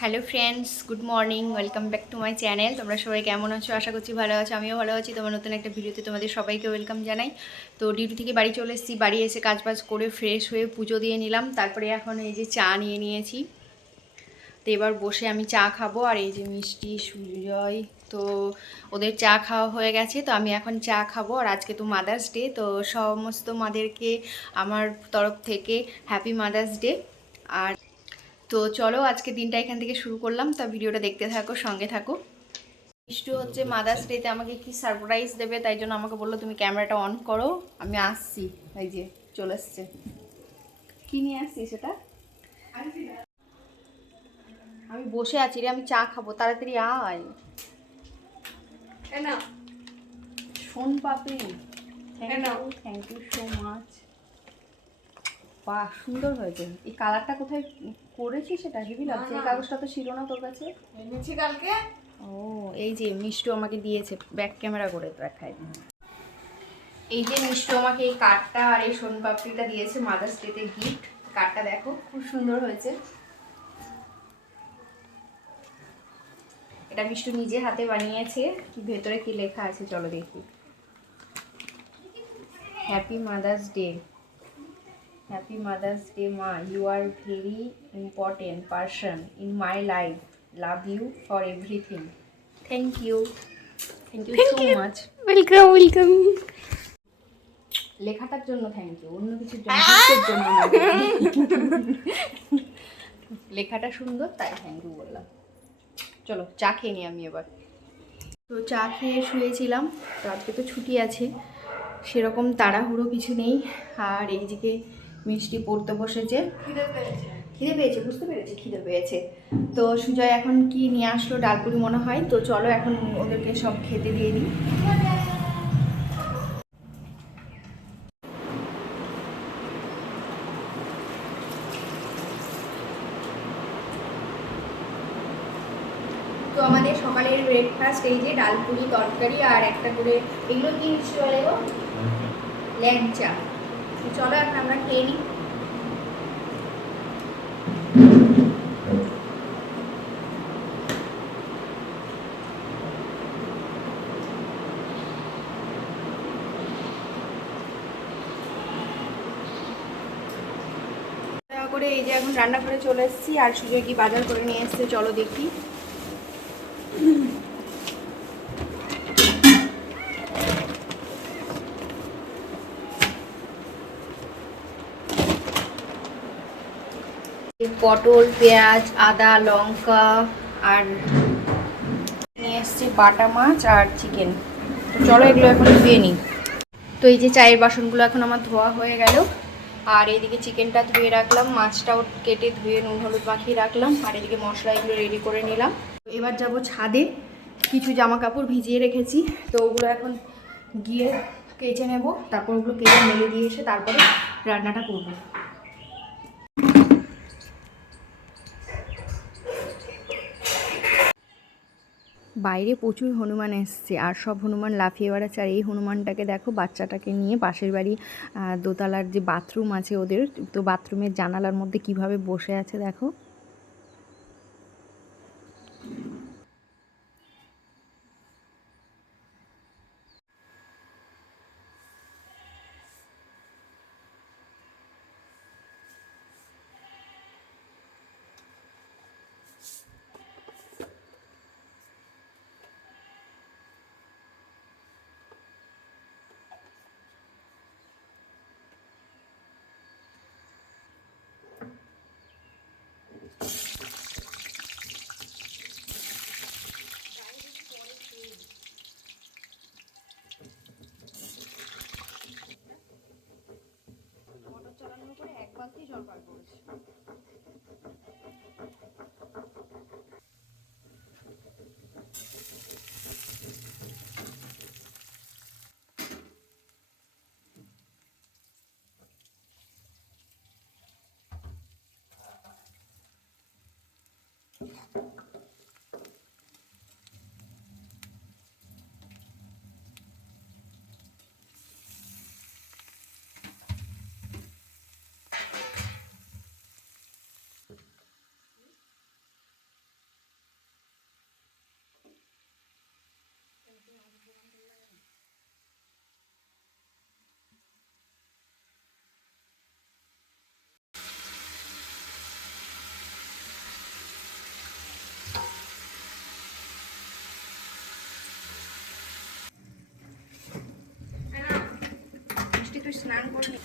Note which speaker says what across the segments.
Speaker 1: Hello friends good morning welcome back to my channel তোমরা সবাই কেমন আছো? আশা করছি ভালো আছো। আমিও ভালো আছি। তোমার নতুন একটা ভিডিওতে তোমাদের সবাইকে ওয়েলকাম জানাই। তো ডিউটি থেকে বাড়ি চলে এসেছি। বাড়ি এসে কাজ বাজ করে ফ্রেশ হয়ে পুজো দিয়ে নিলাম। তারপরে এখন এই যে চা নিয়ে নিয়েছি। তো এবার বসে আমি চা খাব। আর এই যে মিষ্টি, সুজয়, তো ওদের চা খাওয়া হয়ে গেছে। তো আমি এখন চা খাব। আর আজকে তো মাদার্স ডে তো সমস্ত মাদেরকে আমার তরফ থেকে হ্যাপি মাদার্স ডে আর তো চলো আজকে দিনটা এখান থেকে শুরু করলাম। তা ভিডিওটা দেখতে থাকো সঙ্গে থাকো। মিষ্টু হচ্ছে মাদার্স ডেতে আমাকে কি সারপ্রাইজ দেবে তাই জন্য আমাকে বলল তুমি ক্যামেরাটা অন করো আমি আসছি। এই যে চলে এসছে। কি নিয়ে আসছি সেটা? আমি বসে আছি রে আমি চা খাব তাড়াতাড়ি আয়। শোন পাপি thank you thank you so much বাহ সুন্দর হয়েছে। এই কালারটা কোথায় করেছিস সেটা হেভি লাগছে। এই কাগজটা তো ছিল না তোর কাছে?
Speaker 2: এনেছি কালকে।
Speaker 1: ও এই যে মিষ্টু আমাকে দিয়েছে ব্যাক ক্যামেরা করে দেখায়। এই যে মিষ্টু আমাকে এই কার্ডটা আর এই সোন পাপড়িটা দিয়েছে মাদার্স ডেতে গিফট কার্ডটা দেখো খুব সুন্দর হয়েছে। এটা মিষ্টু নিজে হাতে বানিয়েছে। ভেতরে কি লেখা আছে চলো দেখি। Happy mother's day happy mother's day মা you are very important person in my life love you for everything thank you thank you so much
Speaker 2: welcome welcome
Speaker 1: লেখাটার জন্য থ্যাংক ইউ অন্য কিছুর জন্য জন্য না। লেখাটা সুন্দর তাই থ্যাংক ইউ বললাম। চলো চা খেয়ে নিই আমি এবার। তো চা খেয়ে শুয়েছিলাম তো আজকে তো ছুটি আছে। সেরকম তাড়াহুড়ো কিছু নেই। আর এইদিকে মিষ্টি পড়তে বসেছে।
Speaker 2: খিদে পেয়েছে।
Speaker 1: খিদে পেয়েছে বুঝতে পেরেছি খিদে পেয়েছে। তো সুজয় এখন কি নিয়ে আসলো ডালপুরি মনে হয়? তো চলো এখন ওদেরকে সব খেতে দিয়ে দিই। তো আমাদের সকালের ব্রেকফাস্ট এই যে ডালপুরি তরকারি আর একটা করে এগুলো কি বলে গো? ল্যাংচা। চলো এখন আমরা খেয়ে নিই। করে এই যে এখন রান্না করে চলে এসেছি, আর সুজয় কি বাজার করে নিয়ে এসছে, চলো দেখি। পটল, পেঁয়াজ, আদা, লঙ্কা আর নিয়ে এসছে বাটা মাছ আর চিকেন। তো চলো এগুলো এখন ধুয়ে নিই। তো এই যে চায়ের বাসনগুলো এখন আমার ধোয়া হয়ে গেল। আর এদিকে চিকেনটা ধুয়ে রাখলাম, মাছটাও কেটে ধুয়ে নুন, হলুদ মাখিয়ে রাখলাম, আর এদিকে মশলা এগুলো রেডি করে নিলাম। এবার যাব ছাদে, কিছু জামা কাপড় ভিজিয়ে রেখেছি। তো ওগুলো এখন গিয়ে কেচে নেব, তারপর ওগুলো কেচে মেলে দিয়ে এসে তারপরে রান্নাটা করব। বাইরে প্রচুর হনুমান এসছে। আর সব হনুমান লাফিয়ে বেড়াচ্ছে। আর এই হনুমানটাকে দেখো, বাচ্চাটাকে নিয়ে পাশের বাড়ি দোতলার যে বাথরুম আছে ওদের, তো বাথরুমের জানালার মধ্যে কীভাবে বসে আছে দেখো। পাতি জলপাই করেছি Thank
Speaker 2: স্নান করবি।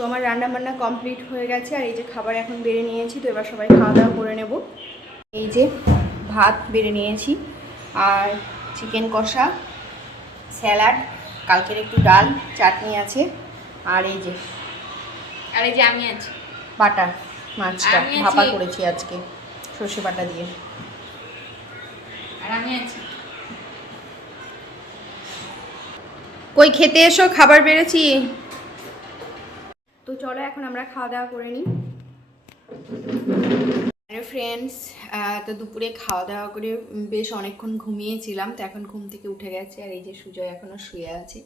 Speaker 1: তো আমার রান্না বান্না কমপ্লিট হয়ে গেছে আর এই যে খাবার এখন বেড়ে নিয়েছি তো এবার সবাই খাওয়া দাওয়া করে নেব। এই যে ভাত বেড়ে নিয়েছি আর চিকেন কষা স্যালাড কালকের একটু ডাল চাটনি আছে আর এই যে
Speaker 2: আর এই যে আমি আছি।
Speaker 1: বাটা মাছটা ভাপা করেছি আজকে সর্ষে বাটা দিয়ে।
Speaker 2: আর আমি আছি।
Speaker 1: কই খেতে এসো খাবার বেড়েছি তো চলো এখন আমরা খাওয়া দাওয়া করে নিই। ফ্রেন্ডস তো দুপুরে খাওয়া দাওয়া করে বেশ অনেকক্ষণ ঘুমিয়েছিলাম তো এখন ঘুম থেকে উঠে গেছে আর এই যে সুজয় এখনও শুয়ে আছে।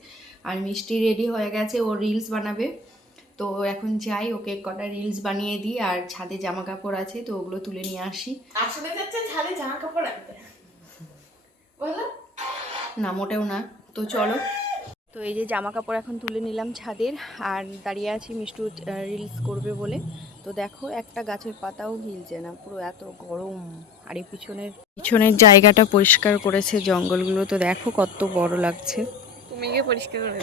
Speaker 1: আর মিষ্টি রেডি হয়ে গেছে ও রিলস বানাবে। তো এখন যাই ওকে কটা রিলস বানিয়ে দিই আর ছাদে জামা কাপড় আছে তো ওগুলো তুলে নিয়ে আসি।
Speaker 2: আসলে যাচ্ছে ছাদে জামা কাপড় বলো।
Speaker 1: না মোটেও না। তো চলো। তো এই যে জামা কাপড় এখন তুলে নিলাম ছাদের আর দাঁড়িয়ে আছি মিষ্টু রিলস করবে বলে। তো দেখো একটা গাছের পাতাও হিলছে না পুরো এত গরম। আর এই পিছনের পিছনের জায়গাটা পরিষ্কার করেছে জঙ্গলগুলো। তো দেখো কত বড় লাগছে।
Speaker 2: তুমি গিয়ে পরিষ্কার করে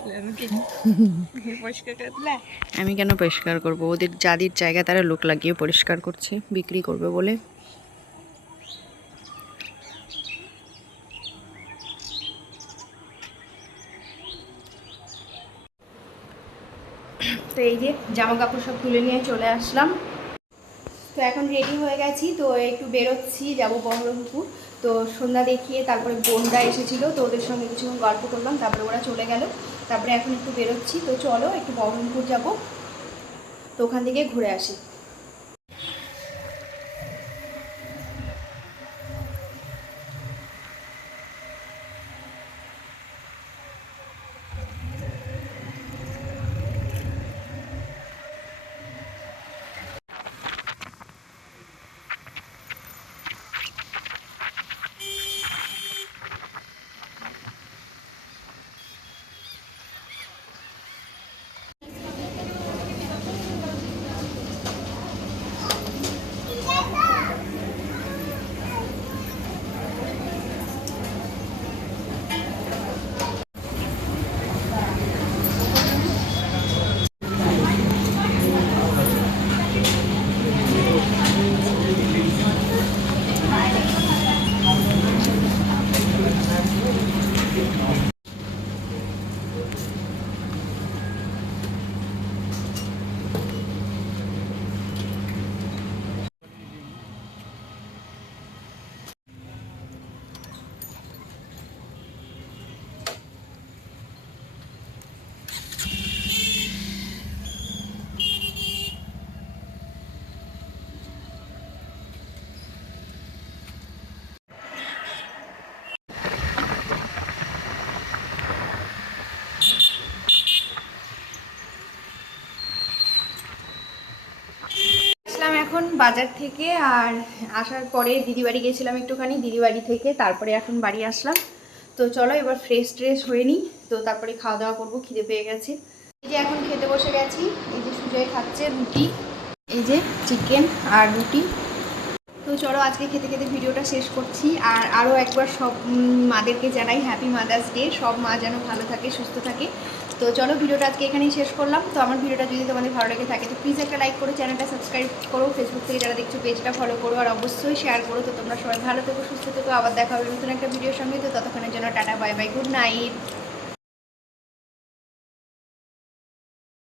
Speaker 2: পরিষ্কার করে
Speaker 1: আমি কেন পরিষ্কার করব? ওদের যাদের জায়গা তারা লোক লাগিয়ে পরিষ্কার করছে বিক্রি করবে বলে। তো এই যে জামা কাপড় সব তুলে নিয়ে চলে আসলাম। তো এখন রেডি হয়ে গেছি, তো একটু বেরোচ্ছি, যাব বহরমপুর। তো সন্ধ্যা দেখিয়ে তারপরে বোনরা এসেছিল, তো ওদের সঙ্গে কিছুক্ষণ গল্প করলাম, তারপরে ওরা চলে গেল। তারপরে এখন একটু বেরোচ্ছি, তো চলো একটু বহরমপুর যাব। তো ওখান থেকে ঘুরে আসি আসলাম এখন বাজার থেকে আর আসার পরে দিদি বাড়ি গেছিলাম একটুখানি দিদি বাড়ি থেকে তারপরে এখন বাড়ি আসলাম। তো চলো এবার ফ্রেশ ট্রেশ হয়ে নিই। তো তারপরে খাওয়া দাওয়া করব, খিদে পেয়ে গেছে। এই যে এখন খেতে বসে গেছি, এই যে সুজয় খাচ্ছে রুটি, এই যে চিকেন আর রুটি। তো চলো আজকে খেতে খেতে ভিডিওটা শেষ করছি। আর আরও একবার সব মাদেরকে জানাই হ্যাপি মাদার্স ডে সব মা যেন ভালো থাকে, সুস্থ থাকে। তো চলো ভিডিওটা আজকে এখানেই শেষ করলাম। তো আমার ভিডিওটা যদি তোমাদের ভালো লেগে থাকে, তো প্লিজ একটা লাইক করো চ্যানেলটা সাবস্ক্রাইব করো ফেসবুক থেকে যারা দেখছ পেজটা ফলো করো, আর অবশ্যই শেয়ার করো। তো তোমরা সবাই ভালো থেকো, সুস্থ থেকো। আবার দেখা হবে নতুন একটা ভিডিওর সঙ্গে। তো ততক্ষণের জন্য tata bye bye good night